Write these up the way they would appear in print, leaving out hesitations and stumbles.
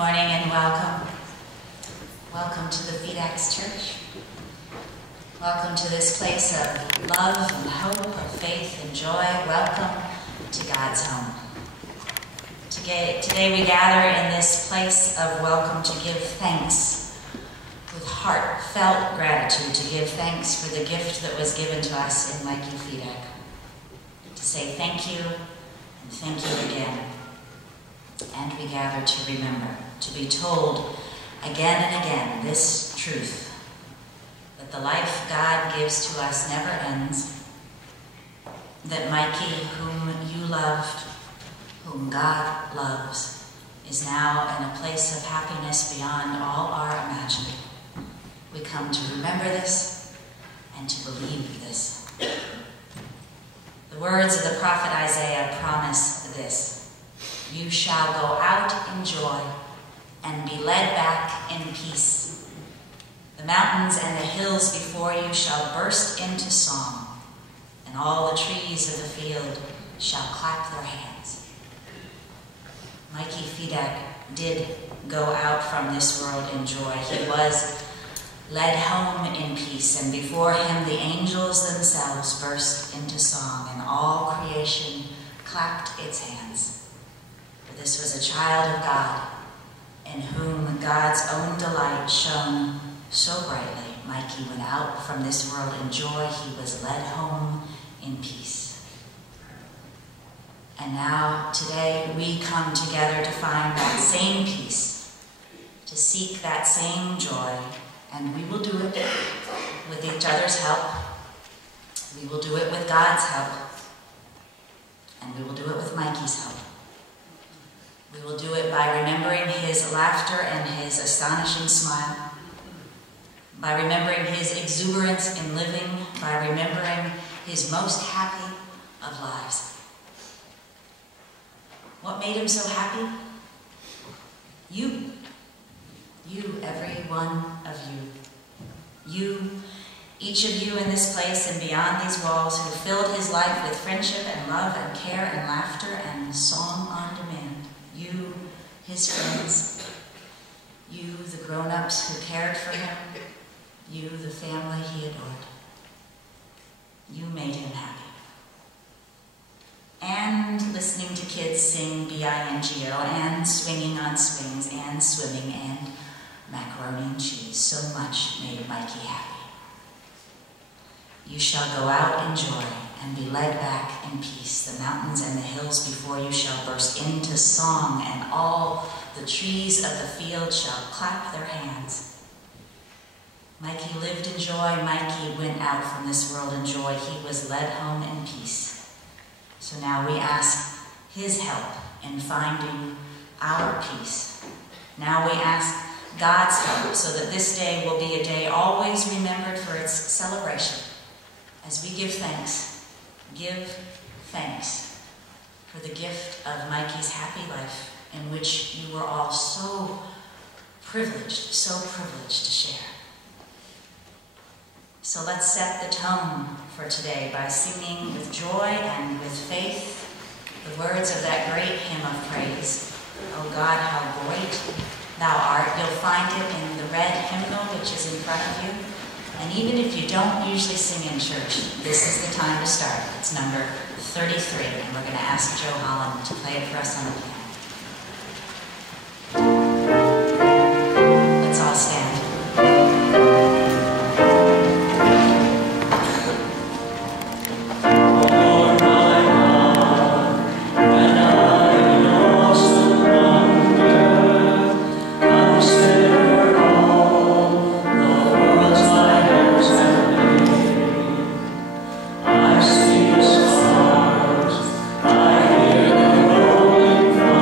morning and welcome. Welcome to the Fedak Church. Welcome to this place of love and hope, of faith and joy. Welcome to God's home. Today we gather in this place of welcome to give thanks with heartfelt gratitude, to give thanks for the gift that was given to us in Mikey Fedak. To say thank you and thank you again. And we gather to remember, to be told again and again this truth, that the life God gives to us never ends, that Mikey, whom you loved, whom God loves, is now in a place of happiness beyond all our imagining. We come to remember this and to believe this. The words of the prophet Isaiah promise this: you shall go out in joy and be led back in peace. The mountains and the hills before you shall burst into song, and all the trees of the field shall clap their hands. Mikey Fedak did go out from this world in joy. He was led home in peace, and before him the angels themselves burst into song, and all creation clapped its hands. For this was a child of God, in whom God's own delight shone so brightly. Mikey went out from this world in joy. He was led home in peace. And now, today, we come together to find that same peace, to seek that same joy, and we will do it with each other's help. We will do it with God's help, and we will do it with Mikey's help. We will do it by remembering his laughter and his astonishing smile, by remembering his exuberance in living, by remembering his most happy of lives. What made him so happy? You. You, every one of you. You, each of you in this place and beyond these walls, who filled his life with friendship and love and care and laughter and song on demand. You, his friends. You, the grown-ups who cared for him. You, the family he adored. You made him happy. And listening to kids sing B-I-N-G-O, and swinging on swings, and swimming, and macaroni and cheese. So much made Mikey happy. You shall go out in joy and be led back in peace. The mountains and the hills before you shall burst into song, and all the trees of the field shall clap their hands. Mikey lived in joy. Mikey went out from this world in joy. He was led home in peace. So now we ask his help in finding our peace. Now we ask God's help so that this day will be a day always remembered for its celebration. As we give thanks for the gift of Mikey's happy life, in which you were all so privileged to share. So let's set the tone for today by singing with joy and with faith the words of that great hymn of praise. Oh God, how great thou art. You'll find it in the red hymnal which is in front of you. And even if you don't usually sing in church, this is the time to start. It's number 33, and we're going to ask Joe Holland to play it for us on the piano. Let's all stand. I hear the rolling thunder.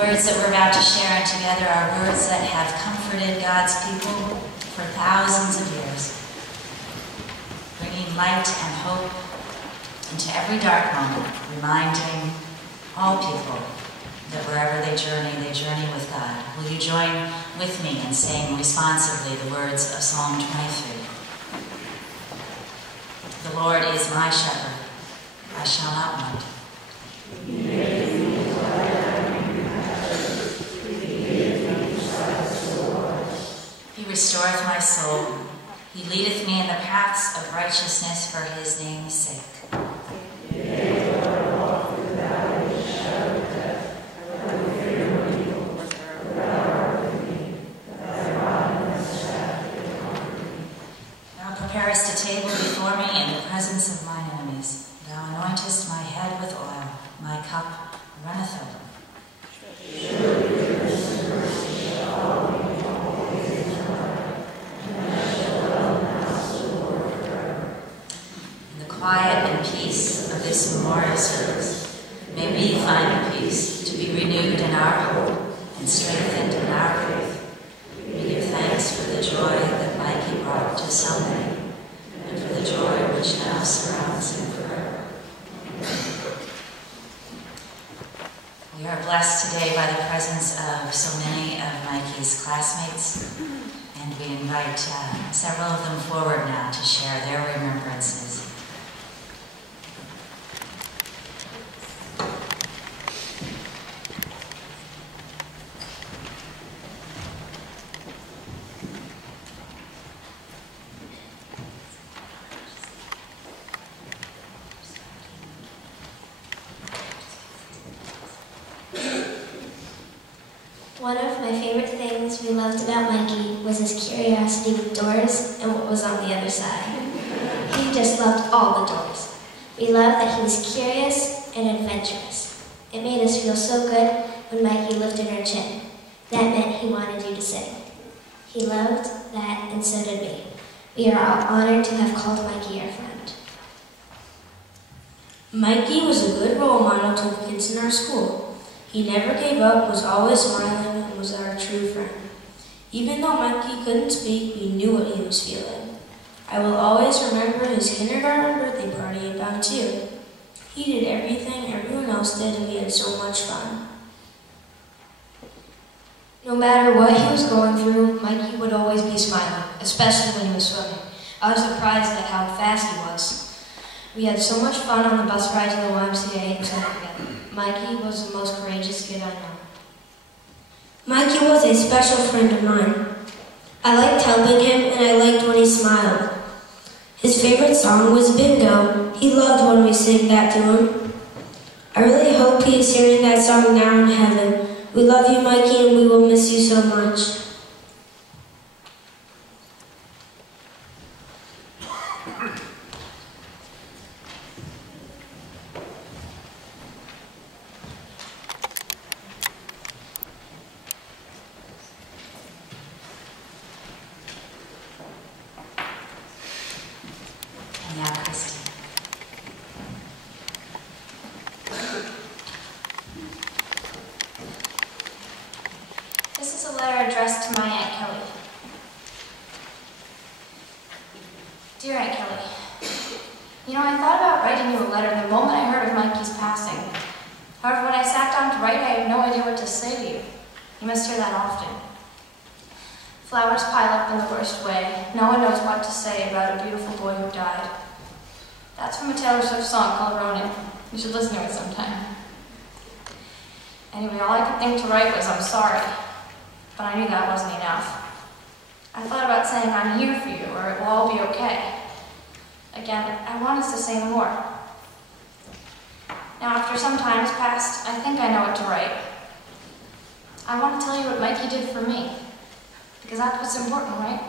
words that we're about to share together are words that have comforted God's people for thousands of years, bringing light and hope into every dark moment, reminding all people that wherever they journey with God. Will you join with me in saying responsively the words of Psalm 23? The Lord is my shepherd, I shall not want. He restoreth my soul. He leadeth me in the paths of righteousness for his name's sake. Thou preparest a table before me in the presence of mine enemies. Thou anointest my head with oil. My cup runneth over. Quiet and peace of this memorial service, may we find peace to be renewed in our hope and strengthened in our faith. We give thanks for the joy that Mikey brought to so many, and for the joy which now surrounds him forever. We are blessed today by the presence of so many of Mikey's classmates, and we invite several of them forward now to share their remembrances. One of my favorite things we loved about Mikey was his curiosity with doors and what was on the other side. He just loved all the doors. We loved that he was curious and adventurous. It made us feel so good when Mikey lifted our chin. That meant he wanted you to sing. He loved that, and so did we. We are all honored to have called Mikey our friend. Mikey was a good role model to the kids in our school. He never gave up, was always smiling, and was our true friend. Even though Mikey couldn't speak, we knew what he was feeling. I will always remember his kindergarten birthday party in Bound 2. He did everything everyone else did, and we had so much fun. No matter what he was going through, Mikey would always be smiling, especially when he was swimming. I was surprised at how fast he was. We had so much fun on the bus ride to the YMCA and swimming together. Mikey was the most courageous kid I know. Mikey was a special friend of mine. I liked helping him, and I liked when he smiled. His favorite song was Bingo. He loved when we sang that to him. I really hope he is hearing that song now in heaven. We love you, Mikey, and we will miss you so much. This is a letter addressed to my Aunt Kelly. Dear Aunt Kelly, you know, I thought about writing you a letter the moment I heard of Mikey's passing. However, when I sat down to write, I had no idea what to say to you. You must hear that often. Flowers pile up in the worst way. No one knows what to say about a beautiful boy who died. That's from a Taylor Swift song called Ronin. You should listen to it sometime. Anyway, all I could think to write was, I'm sorry. But I knew that wasn't enough. I thought about saying, I'm here for you, or it will all be okay. Again, I want us to say more. Now, after some time has passed, I think I know what to write. I want to tell you what Mikey did for me, because that's what's important, right?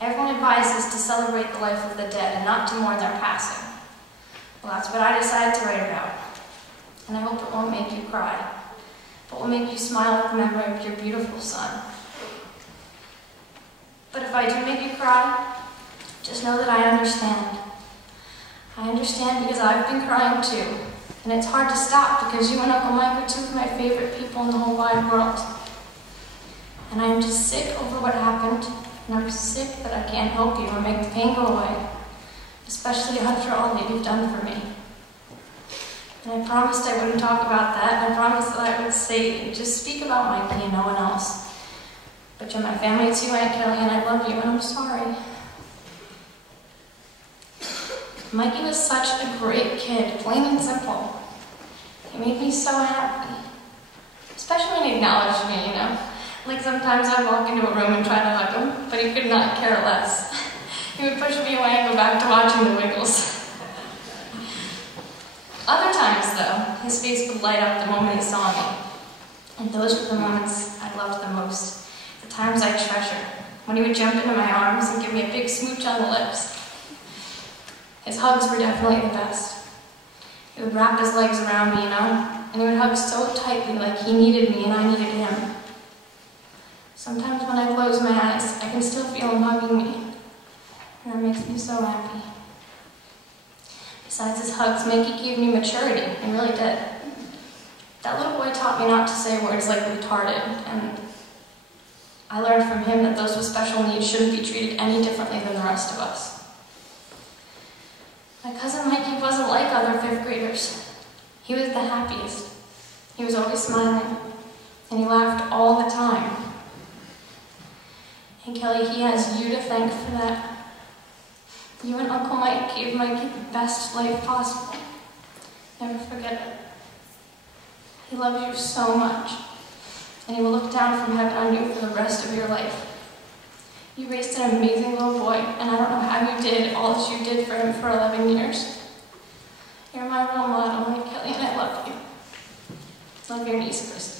Everyone advises to celebrate the life of the dead and not to mourn their passing. Well, that's what I decided to write about. And I hope it won't make you cry, but will make you smile at the memory of your beautiful son. But if I do make you cry, just know that I understand. I understand because I've been crying too, And it's hard to stop because you and Uncle Mike are two of my favorite people in the whole wide world. And I'm just sick over what happened, and I'm sick that I can't help you or make the pain go away, especially after all that you've done for me. And I promised I wouldn't talk about that, and I promised that I would just speak about Mikey and no one else. But you're my family too, Aunt Kelly, and I love you, and I'm sorry. Mikey was such a great kid, plain and simple. He made me so happy. Especially when he acknowledged me, you know. Like sometimes I'd walk into a room and try to hug him, but he could not care less. He would push me away and go back to watching the Wiggles. Other times, though, his face would light up the moment he saw me. And those were the moments I loved the most. The times I treasure. When he would jump into my arms and give me a big smooch on the lips. His hugs were definitely the best. He would wrap his legs around me, you know, and he would hug so tightly like he needed me and I needed him. Sometimes when I close my eyes, I can still feel him hugging me. And that makes me so happy. Besides his hugs, Mikey gave me maturity. He really did. That little boy taught me not to say words like retarded, and I learned from him that those with special needs shouldn't be treated any differently than the rest of us. My cousin Mikey wasn't like other fifth graders. He was the happiest. He was always smiling, and he laughed all the time. And Kelly, he has you to thank for that. You and Uncle Mike gave Mikey the best life possible. Never forget it. He loves you so much, and he will look down from heaven on you for the rest of your life. You raised an amazing little boy, and I don't know how you did all that you did for him for 11 years. You're my role model, Aunt Kelly, and I love you. Love your niece, Christy.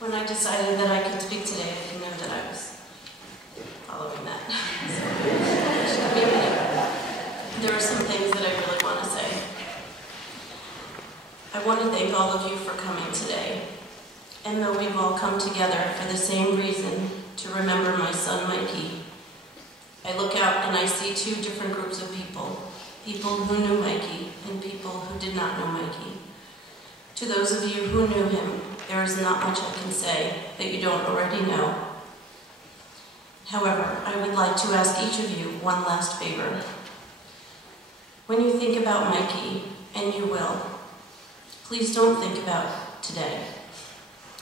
When I decided that I could speak today, I didn't know that I was following that. There are some things that I really want to say. I want to thank all of you for coming today. And though we've all come together for the same reason, to remember my son Mikey, I look out and I see two different groups of people. People who knew Mikey and people who did not know Mikey. To those of you who knew him, there is not much I can say that you don't already know. However, I would like to ask each of you one last favor. When you think about Mikey, and you will, please don't think about today.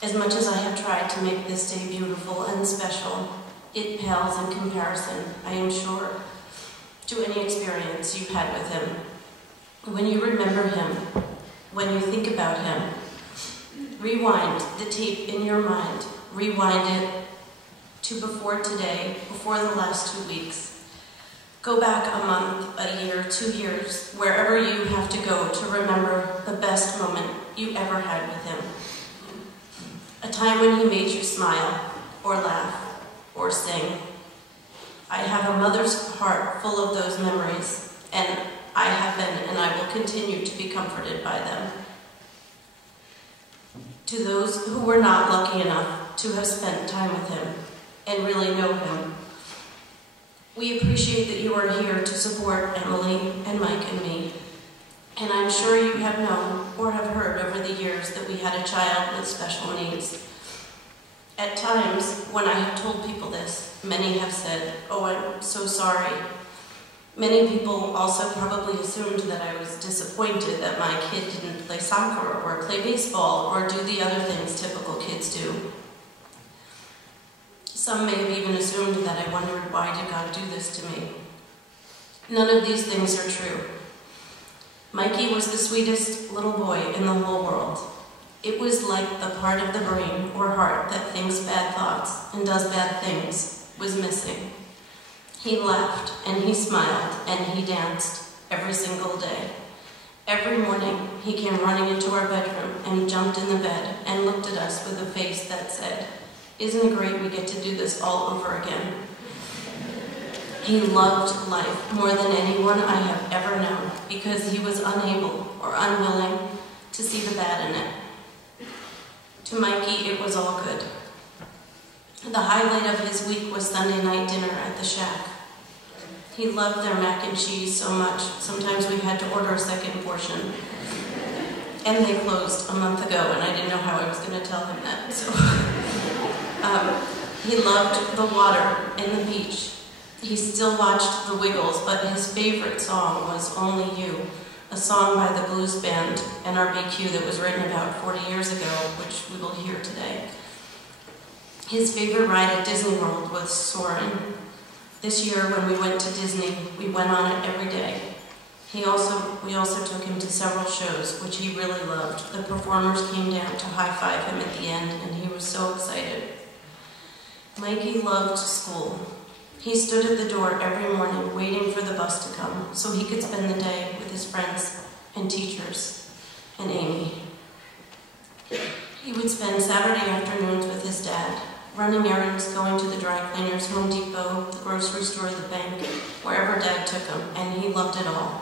As much as I have tried to make this day beautiful and special, it pales in comparison, I am sure, to any experience you've had with him. When you remember him, when you think about him, rewind the tape in your mind. Rewind it to before today, before the last 2 weeks. Go back a month, a year, 2 years, wherever you have to go to remember the best moment you ever had with him. A time when he made you smile, or laugh, or sing. I have a mother's heart full of those memories, and I have been and I will continue to be comforted by them. To those who were not lucky enough to have spent time with him and really know him, we appreciate that you are here to support Emily and Mike and me. And I'm sure you have known or have heard over the years that we had a child with special needs. At times, when I have told people this, many have said, "Oh, I'm so sorry." Many people also probably assumed that I was disappointed that my kid didn't play soccer or play baseball or do the other things typical kids do. Some may have even assumed that I wondered, why did God do this to me? None of these things are true. Mikey was the sweetest little boy in the whole world. It was like the part of the brain or heart that thinks bad thoughts and does bad things was missing. He laughed and he smiled and he danced every single day. Every morning he came running into our bedroom and jumped in the bed and looked at us with a face that said, "Isn't it great we get to do this all over again?" He loved life more than anyone I have ever known because he was unable or unwilling to see the bad in it. To Mikey, it was all good. The highlight of his week was Sunday night dinner at the Shack. He loved their mac and cheese so much, sometimes we had to order a second portion. And they closed a month ago, and I didn't know how I was going to tell him that. So, he loved the water and the beach. He still watched The Wiggles, but his favorite song was Only You, a song by the blues band NRBQ that was written about 40 years ago, which we will hear today. His favorite ride at Disney World was Soarin'. This year, when we went to Disney, we went on it every day. We also took him to several shows, which he really loved. The performers came down to high-five him at the end, and he was so excited. Mikey loved school. He stood at the door every morning waiting for the bus to come so he could spend the day with his friends and teachers and Amy. He would spend Saturday afternoons with his dad, running errands, going to the dry cleaners, Home Depot, the grocery store, the bank, wherever Dad took him, and he loved it all.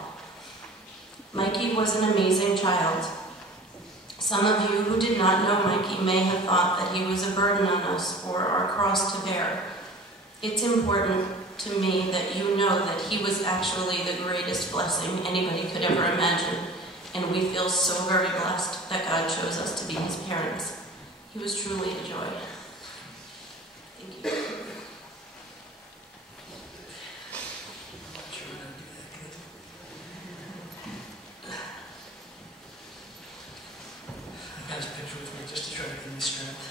Mikey was an amazing child. Some of you who did not know Mikey may have thought that he was a burden on us or our cross to bear. It's important to me that you know that he was actually the greatest blessing anybody could ever imagine, and we feel so very blessed that God chose us to be his parents. He was truly a joy. Thank you. I got his picture with me just to try to give me strength.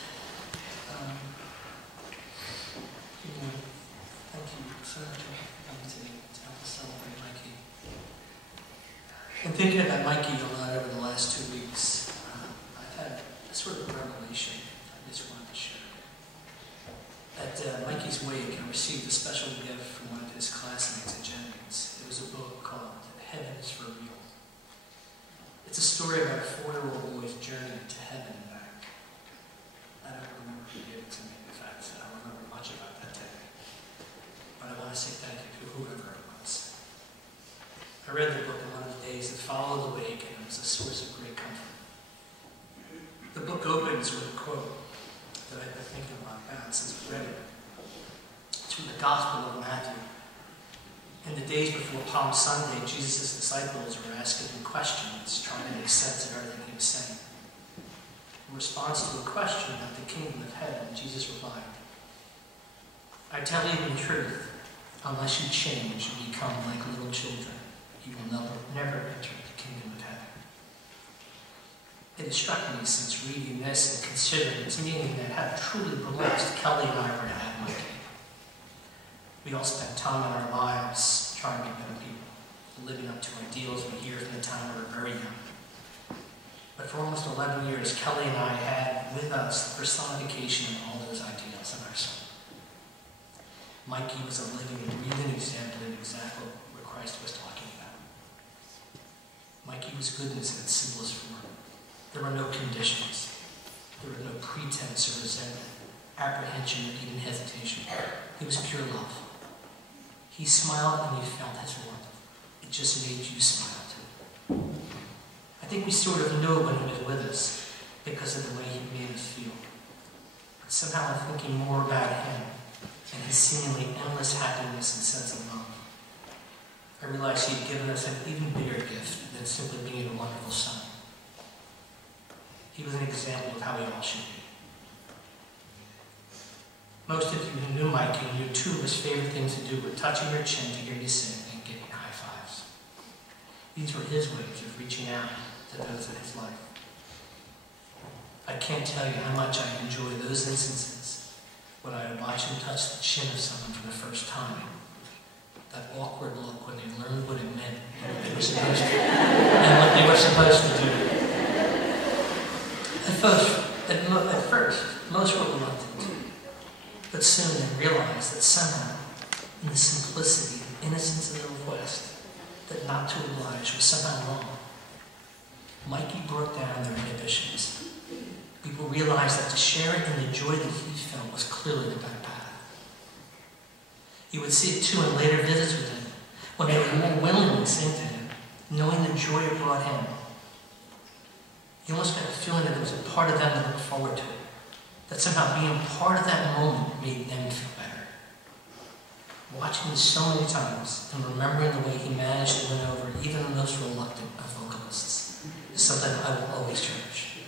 Thank you so much for coming today to help us celebrate Mikey. And thinking about Mikey a lot over the last 2 weeks, I've had a sort of revelation I just wanted to share. At Mikey's wake, I received a special gift from one of his classmates at Jennings. It was a book called Heaven is for Real. It's a story about a 4-year-old boy's journey to heaven and back. I don't remember who gave it to me. In fact, I don't remember much about that day. But I want to say thank you to whoever it was. I read the book in one of the days that followed the wake, and it was a source of great comfort. The book opens with a quote that I've been thinking a lot about since I read it. It's from the Gospel of Matthew. In the days before Palm Sunday, Jesus' disciples were asking him questions, trying to make sense of everything he was saying. In response to a question about the kingdom of heaven, Jesus replied, "I tell you the truth, unless you change and become like little children, you will never enter the kingdom of heaven." It has struck me since reading this and considering its meaning that how truly blessed Kelly and I were to have Mikey. We all spent time in our lives trying to be better people, living up to ideals we hear from the time we were very young. But for almost 11 years, Kelly and I had with us the personification of all those ideals in our soul. Mikey was a living and breathing example of exactly what Christ was talking about. Mikey was goodness in its simplest form. There were no conditions. There was no pretense or resentment, apprehension, or even hesitation. It was pure love. He smiled and you felt his warmth. It just made you smile too. I think we sort of knew when he was with us because of the way he made us feel. But somehow I'm thinking more about him and his seemingly endless happiness and sense of love. I realized he had given us an even bigger gift than simply being a wonderful son. He was an example of how we all should be. Most of you who knew Mikey knew two of his favorite things to do were touching your chin to hear you sing and giving high fives. These were his ways of reaching out to those in his life. I can't tell you how much I enjoy those instances when I would watch him touch the chin of someone for the first time, that awkward look when they learned what it meant and what they were supposed to, and what they were supposed to do. At first, most were reluctant, but soon they realized that somehow, in the simplicity and innocence of the request, that not to oblige was somehow wrong. Mikey broke down their inhibitions. People realized that to share in the joy that he felt was clearly the better path. You would see it too in later visits with him, when they would more willingly sing to him, knowing the joy it brought him. You almost got a feeling that it was a part of them to look forward to, that somehow being part of that moment made them feel better. Watching him so many times and remembering the way he managed to win over even the most reluctant of vocalists is something I will always cherish.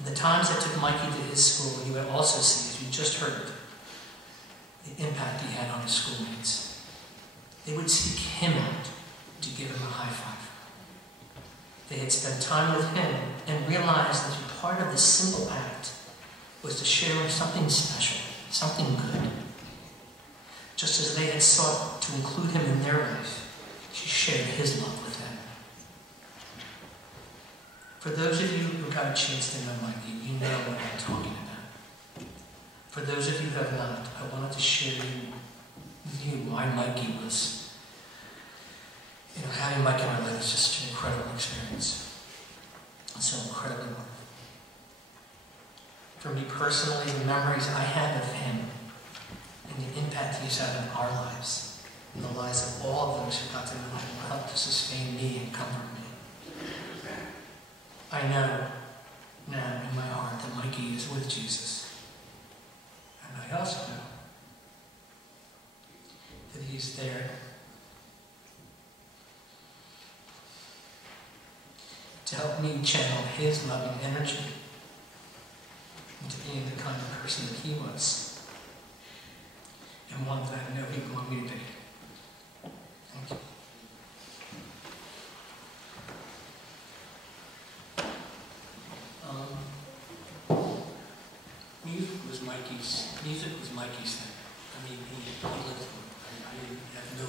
In the times I took Mikey to his school, you would also see, as you just heard, the impact he had on his schoolmates. They would seek him out to give him a high five. They had spent time with him and realized that part of this simple act was to share something special, something good. Just as they had sought to include him in their life, she shared his love with them. For those of you who got a chance to know Mikey, you know what I'm talking about. For those of you who have not, I wanted to share with you why Mikey was, having Mikey in my life is just an incredible experience. It's so incredibly wonderful. For me personally, the memories I have of him and the impact he's had on our lives and the lives of all of those who got to know him will help to sustain me and comfort me. I know now in my heart that Mikey is with Jesus. And I also know that he's there to help me channel his loving energy into being the kind of person that he was, and one that I know he would want me to be. Thank you. Music was Mikey's thing. I mean, he lived it. I have no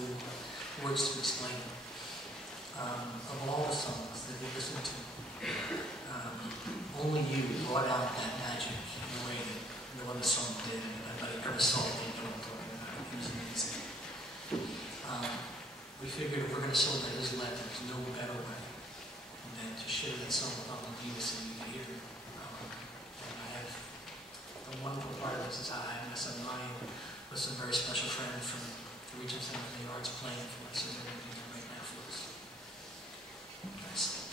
words to explain it. Of all the songs that we listened to, only you brought out that magic in a way that no other song did. I ever saw it, you know what I'm talking about. It was amazing. We figured if we're going to celebrate his life, there's no better way than to share that song with all of you to sing it here. And I have the wonderful part of this is I have my son Ryan with some very special friend from the Regional Center for the Arts playing for us, and they're going to do that right now for us. Nice.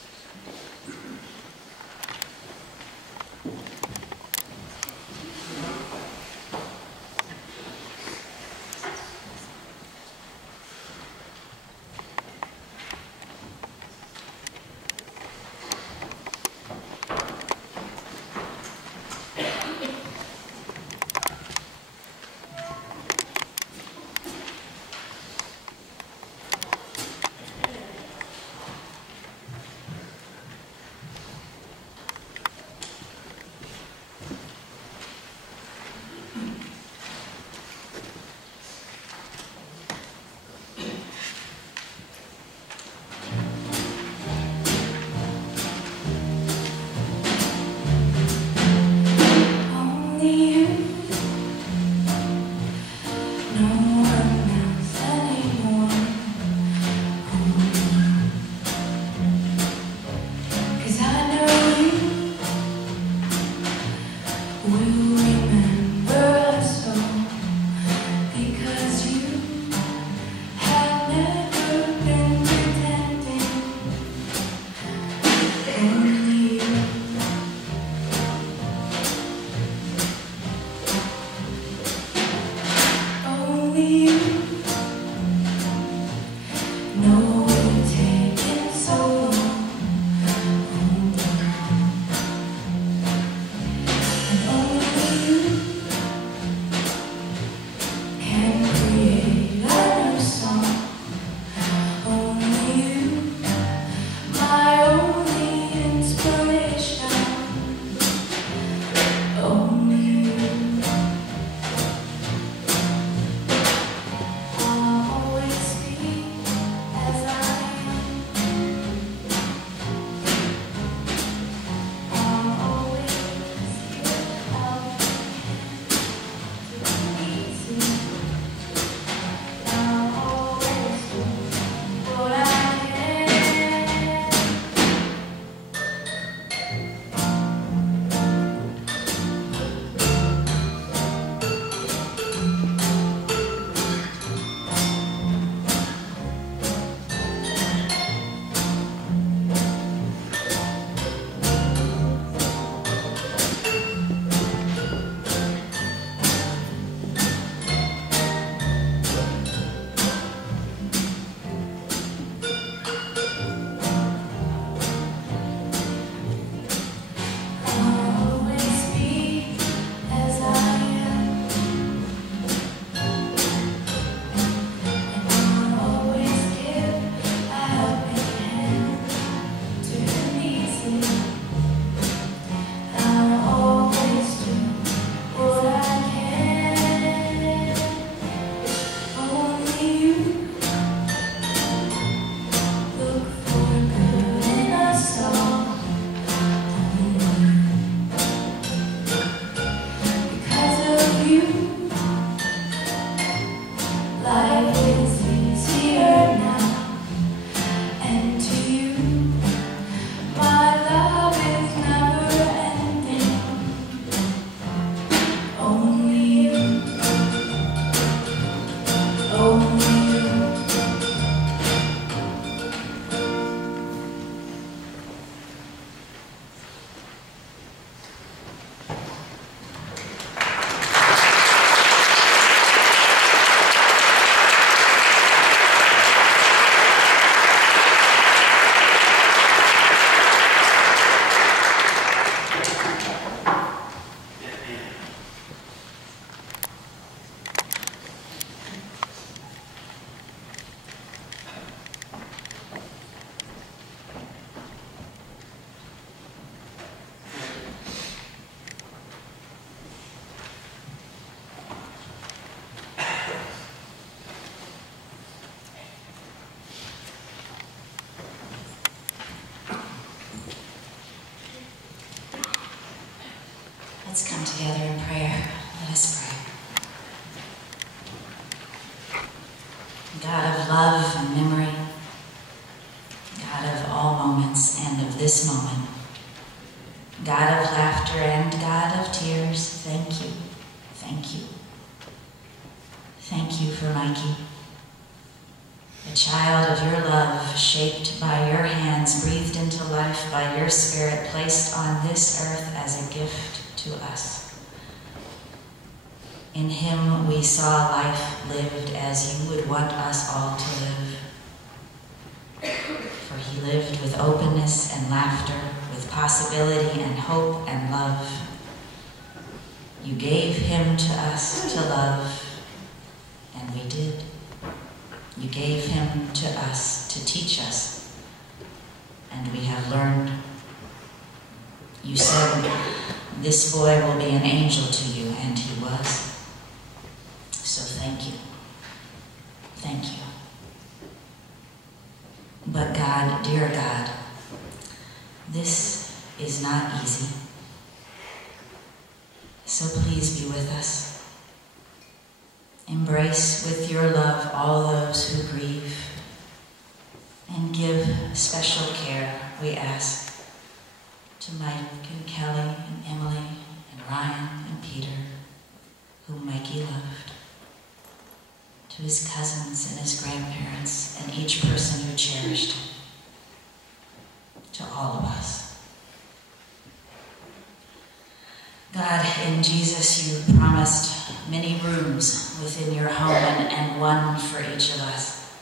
this moment. God of laughter and God of tears, thank you, thank you. Thank you for Mikey, a child of your love, shaped by your hands, breathed into life by your spirit, placed on this earth as a gift to us. In him we saw life lived as you would want us all to live. For he lived with openness and laughter, with possibility and hope and love. You gave him to us to love, and we did. You gave him to us to teach us, and we have learned. You said, this boy will be an angel to you, and he was. So thank you. Thank you. But God, dear God, this is not easy. So please be with us. Embrace with your love all those who grieve, and give special care, we ask, to Mike and Kelly and Emily and Ryan and Peter, whom Mikey loved, to his cousins and his grandparents and each person who cherished him, to all of us. God, in Jesus, you promised many rooms within your home and one for each of us.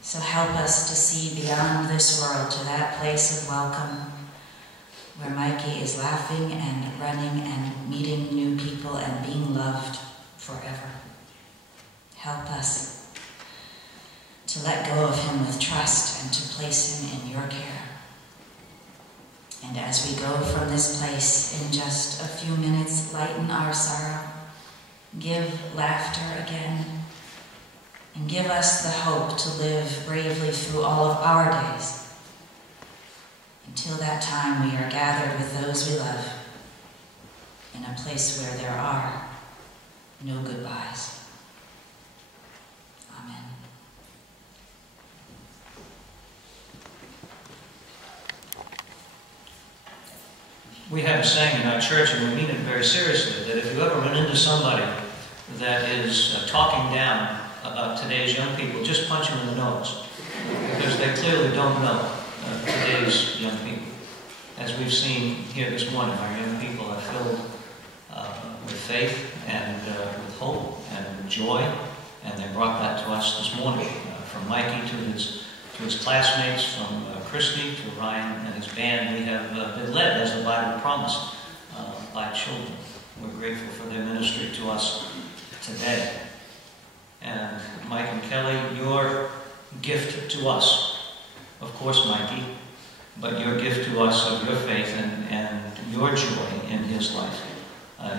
So help us to see beyond this world to that place of welcome where Mikey is laughing and running and meeting new people and being loved forever. Help us to let go of him with trust and to place him in your care. And as we go from this place in just a few minutes, lighten our sorrow, give laughter again, and give us the hope to live bravely through all of our days. Until that time, we are gathered with those we love in a place where there are no goodbyes. Amen. We have a saying in our church, and we mean it very seriously, that if you ever run into somebody that is talking down about today's young people, just punch them in the nose, because they clearly don't know today's young people. As we've seen here this morning, our young people are filled with faith and with hope and with joy, and they brought that to us this morning, from Mikey to his classmates, from Christy to Ryan and his band. We have been led, as the Bible promised, by children. We're grateful for their ministry to us today. And Mike and Kelly, your gift to us, of course, Mikey, but your gift to us of your faith and your joy in his life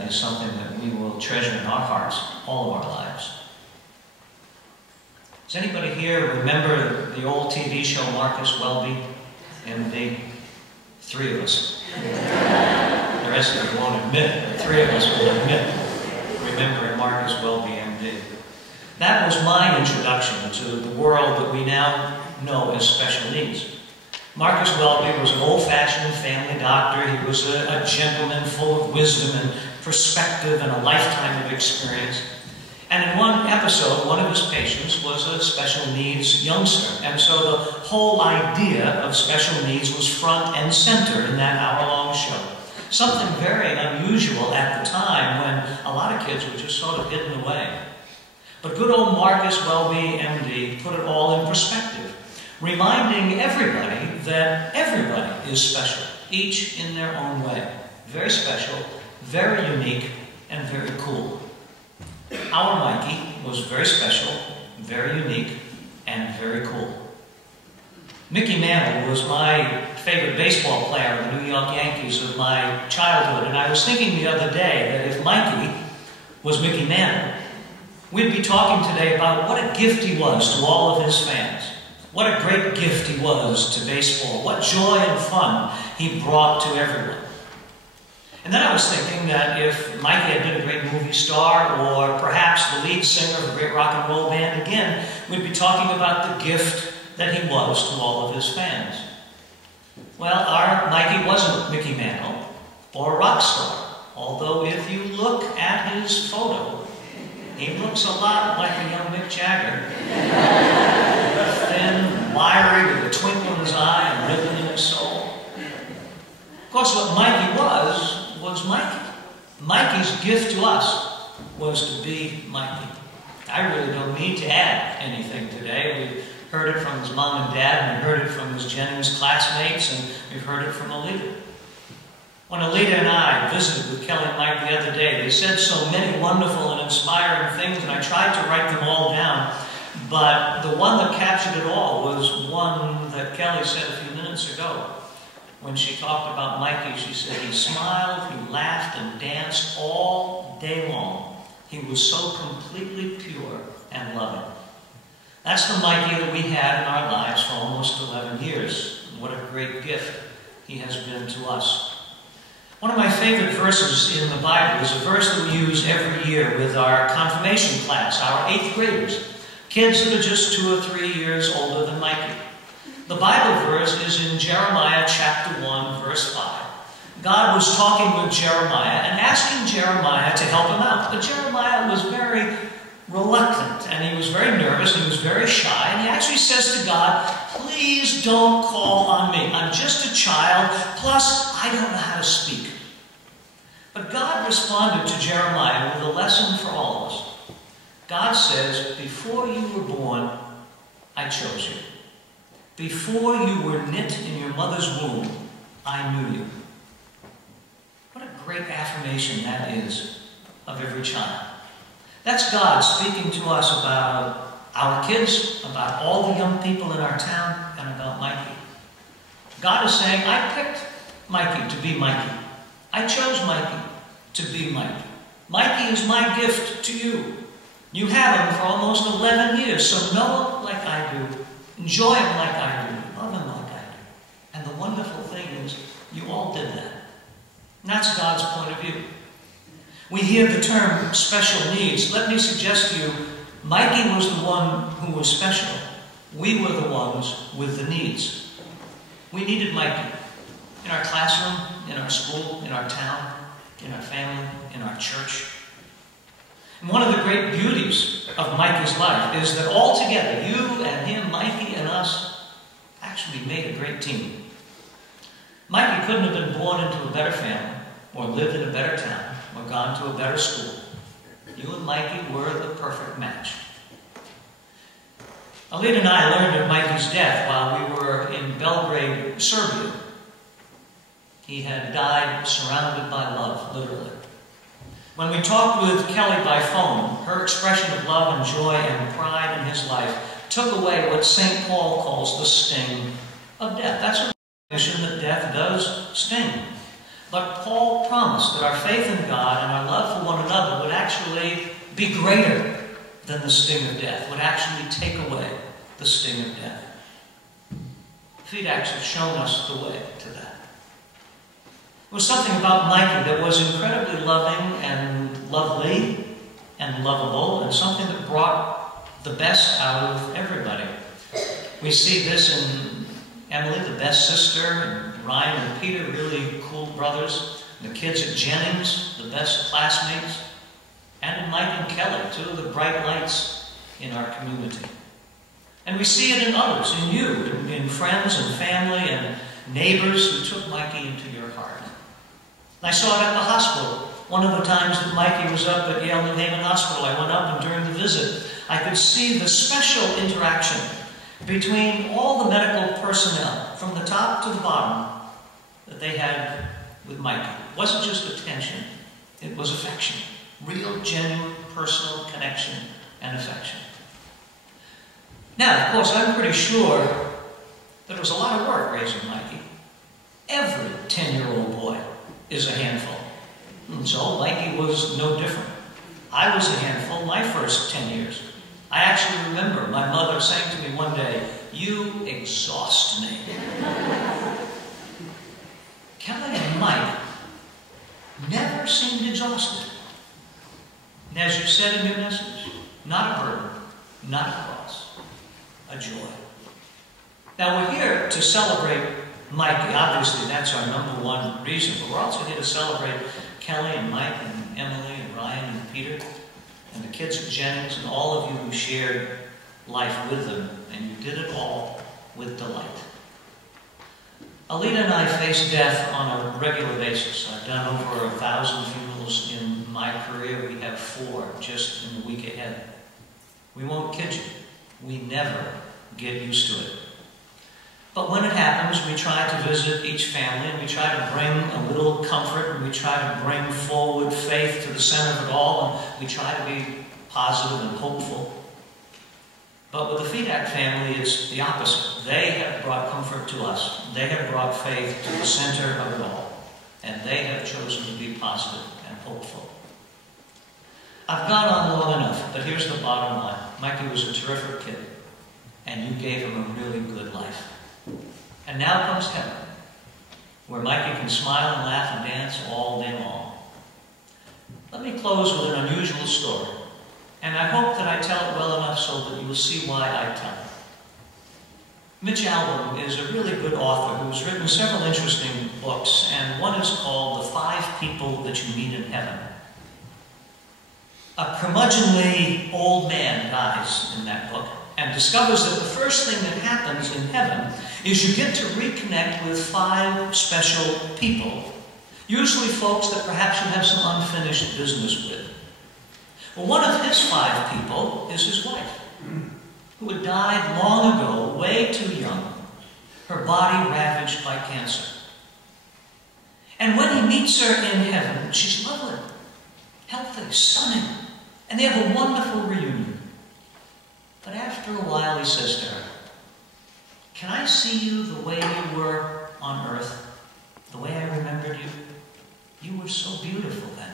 is something that we will treasure in our hearts all of our lives. Does anybody here remember the old TV show Marcus Welby, MD? 3 of us. The rest of you won't admit it, but 3 of us will admit remembering Marcus Welby, MD. That was my introduction to the world that we now know as special needs. Marcus Welby was an old-fashioned family doctor. He was a gentleman full of wisdom and perspective and a lifetime of experience. And in one episode, one of his patients was a special needs youngster. And so the whole idea of special needs was front and center in that hour-long show. Something very unusual at the time when a lot of kids were just sort of hidden away. But good old Marcus Welby, MD, put it all in perspective, reminding everybody that everybody is special, each in their own way. Very special, very unique, and very cool. Our Mikey was very special, very unique, and very cool. Mickey Mantle was my favorite baseball player of the New York Yankees of my childhood, and I was thinking the other day that if Mikey was Mickey Mantle, we'd be talking today about what a gift he was to all of his fans. What a great gift he was to baseball. What joy and fun he brought to everyone. And then I was thinking that if Mikey had been a great movie star, or perhaps the lead singer of a great rock and roll band, again, we'd be talking about the gift that he was to all of his fans. Well, our Mikey wasn't Mickey Mantle or a rock star, although if you look at his photo, he looks a lot like a young Mick Jagger. Thin, wiry, with a twinkle in his eye and rhythm in his soul. Of course, what Mikey was Mikey. Mikey's gift to us was to be Mikey. I really don't need to add anything today. We've heard it from his mom and dad, and we've heard it from his Jennings classmates, and we've heard it from Alita. When Alita and I visited with Kelly and Mike the other day, they said so many wonderful and inspiring things, and I tried to write them all down, but the one that captured it all was one that Kelly said a few minutes ago. When she talked about Mikey, she said he smiled, he laughed, and danced all day long. He was so completely pure and loving. That's the Mikey that we had in our lives for almost 11 years. What a great gift he has been to us. One of my favorite verses in the Bible is a verse that we use every year with our confirmation class, our 8th graders, kids that are just 2 or 3 years older than Mikey. The Bible verse is in Jeremiah chapter 1, verse 5. God was talking with Jeremiah and asking Jeremiah to help him out. But Jeremiah was very reluctant, and he was very nervous, and he was very shy, and he actually says to God, please don't call on me. I'm just a child, plus I don't know how to speak. But God responded to Jeremiah with a lesson for all of us. God says, before you were born, I chose you. Before you were knit in your mother's womb, I knew you. What a great affirmation that is of every child. That's God speaking to us about our kids, about all the young people in our town, and about Mikey. God is saying, I picked Mikey to be Mikey. I chose Mikey to be Mikey. Mikey is my gift to you. You have him for almost 11 years, so know him like I do. Enjoy him like I do. Love him like I do. And the wonderful thing is, you all did that. And that's God's point of view. We hear the term special needs. Let me suggest to you, Mikey was the one who was special. We were the ones with the needs. We needed Mikey in our classroom, in our school, in our town, in our family, in our church. And one of the great beauties of Mikey's life is that all together, you and him, Mikey and us, actually made a great team. Mikey couldn't have been born into a better family, or lived in a better town, or gone to a better school. You and Mikey were the perfect match. Alita and I learned of Mikey's death while we were in Belgrade, Serbia. He had died surrounded by love, literally. When we talked with Kelly by phone, her expression of love and joy and pride in his life took away what St. Paul calls the sting of death. That's a recognition that death does sting. But Paul promised that our faith in God and our love for one another would actually be greater than the sting of death, would actually take away the sting of death. Fedaks have shown us the way to that. There was something about Mikey that was incredibly loving and lovely and lovable, and something that brought the best out of everybody. We see this in Emily, the best sister, and Ryan and Peter, really cool brothers, and the kids at Jennings, the best classmates, and in Mike and Kelly, two of the bright lights in our community. And we see it in others, in you, in friends and family and neighbors who took Mikey into your heart. And I saw it at the hospital. One of the times that Mikey was up at Yale New Haven Hospital, I went up, and during the visit, I could see the special interaction between all the medical personnel, from the top to the bottom, that they had with Mikey. It wasn't just attention, it was affection. Real, genuine, personal connection and affection. Now, of course, I'm pretty sure that it was a lot of work raising Mikey. Every 10-year-old boy is a handful. And so Mikey was no different. I was a handful my first 10 years. I actually remember my mother saying to me one day, "You exhaust me." Kelly and Mike never seemed exhausted. And as you said in your message, not a burden, not a cross, a joy. Now we're here to celebrate Mikey. Obviously, that's our number one reason, but we're also here to celebrate Kelly and Mike and Emily and Ryan and Peter and the kids at Jennings and all of you who shared life with them, and you did it all with delight. Alita and I face death on a regular basis. I've done over 1,000 funerals in my career. We have 4 just in the week ahead. We won't kid you. We never get used to it. But when it happens, we try to visit each family, and we try to bring a little comfort, and we try to bring forward faith to the center of it all, and we try to be positive and hopeful. But with the Fedak family, it's the opposite. They have brought comfort to us. They have brought faith to the center of it all, and they have chosen to be positive and hopeful. I've gone on long enough, but here's the bottom line. Mikey was a terrific kid, and you gave him a really good life. And now comes heaven, where Mikey can smile and laugh and dance all day long. Let me close with an unusual story, and I hope that I tell it well enough so that you will see why I tell it. Mitch Albom is a really good author who's written several interesting books, and one is called The 5 People That You Meet in Heaven. A curmudgeonly old man dies in that book and discovers that the first thing that happens in heaven is you get to reconnect with 5 special people, usually folks that perhaps you have some unfinished business with. Well, one of his 5 people is his wife, who had died long ago, way too young, her body ravaged by cancer. And when he meets her in heaven, she's lovely, healthy, stunning, and they have a wonderful reunion. But after a while, he says to her, "Can I see you the way you were on earth, the way I remembered you? You were so beautiful then."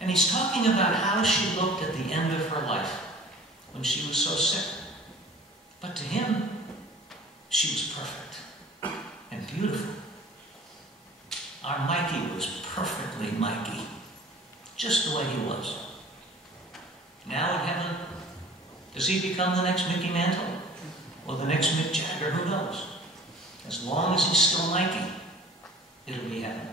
And he's talking about how she looked at the end of her life when she was so sick. But to him, she was perfect and beautiful. Our Mikey was perfectly Mikey, just the way he was. Now in heaven, does he become the next Mickey Mantle? Or the next Mick Jagger? Who knows? As long as he's still Mikey, it'll be heaven.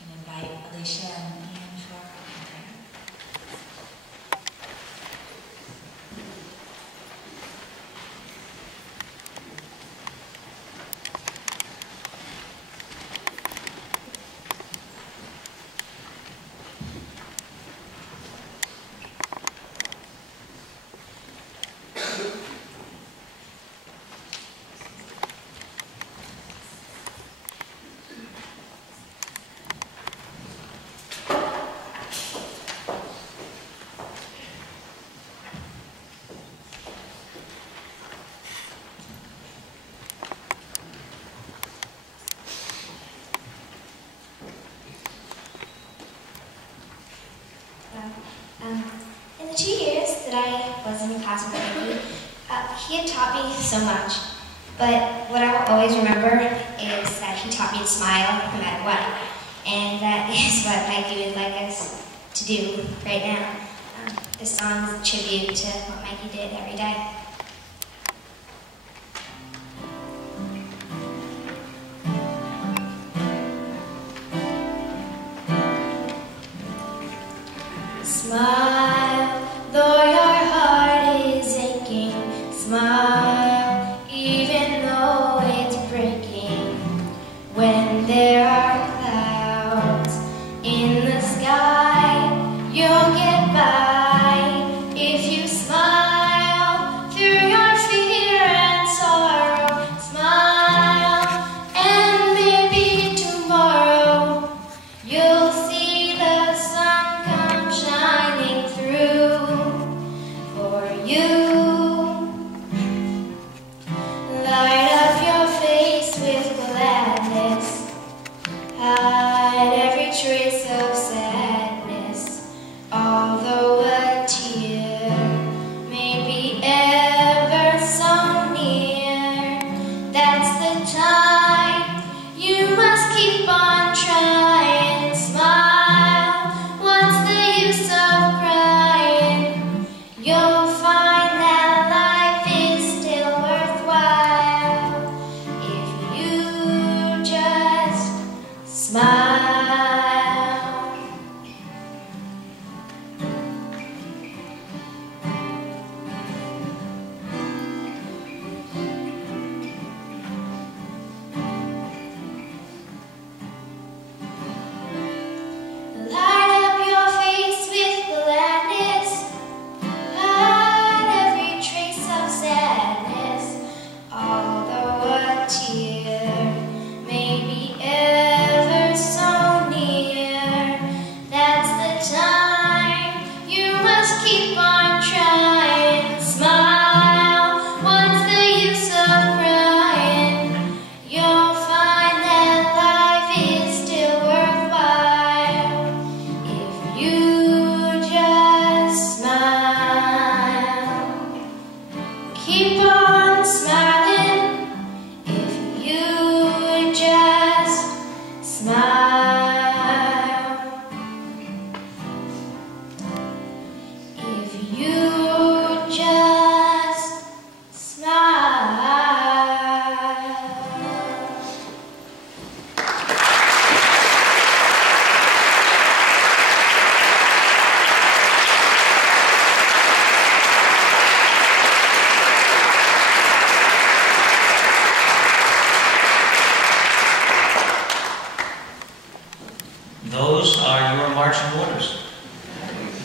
And invite Alicia and Ian for prayer. In the 2 years that I was in class with Mikey, he had taught me so much. But what I will always remember is that he taught me to smile no matter what. And that is what Mikey would like us to do right now. This song is a tribute to what Mikey did every day. Smile, though your heart is aching. Smile, even though it's breaking. When there are clouds in the sky, you'll get by if you smile through your fear and sorrow. Smile, and maybe tomorrow you'll see the sun come shining through.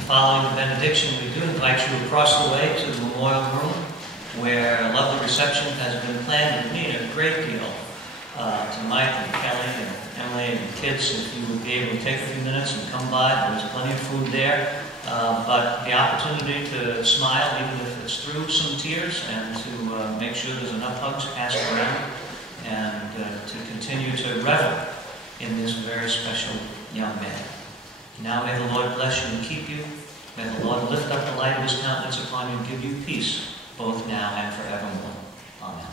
Following the benediction, we do invite you across the way to the memorial room, where a lovely reception has been planned. It means a great deal to Mike and Kelly and Emily and the kids. If you would be able to take a few minutes and come by, there's plenty of food there. But the opportunity to smile, even if it's through some tears, and to make sure there's enough hugs passed around, and to continue to revel in this very special young man. Now may the Lord bless you and keep you. May the Lord lift up the light of his countenance upon you and give you peace, both now and forevermore. Amen.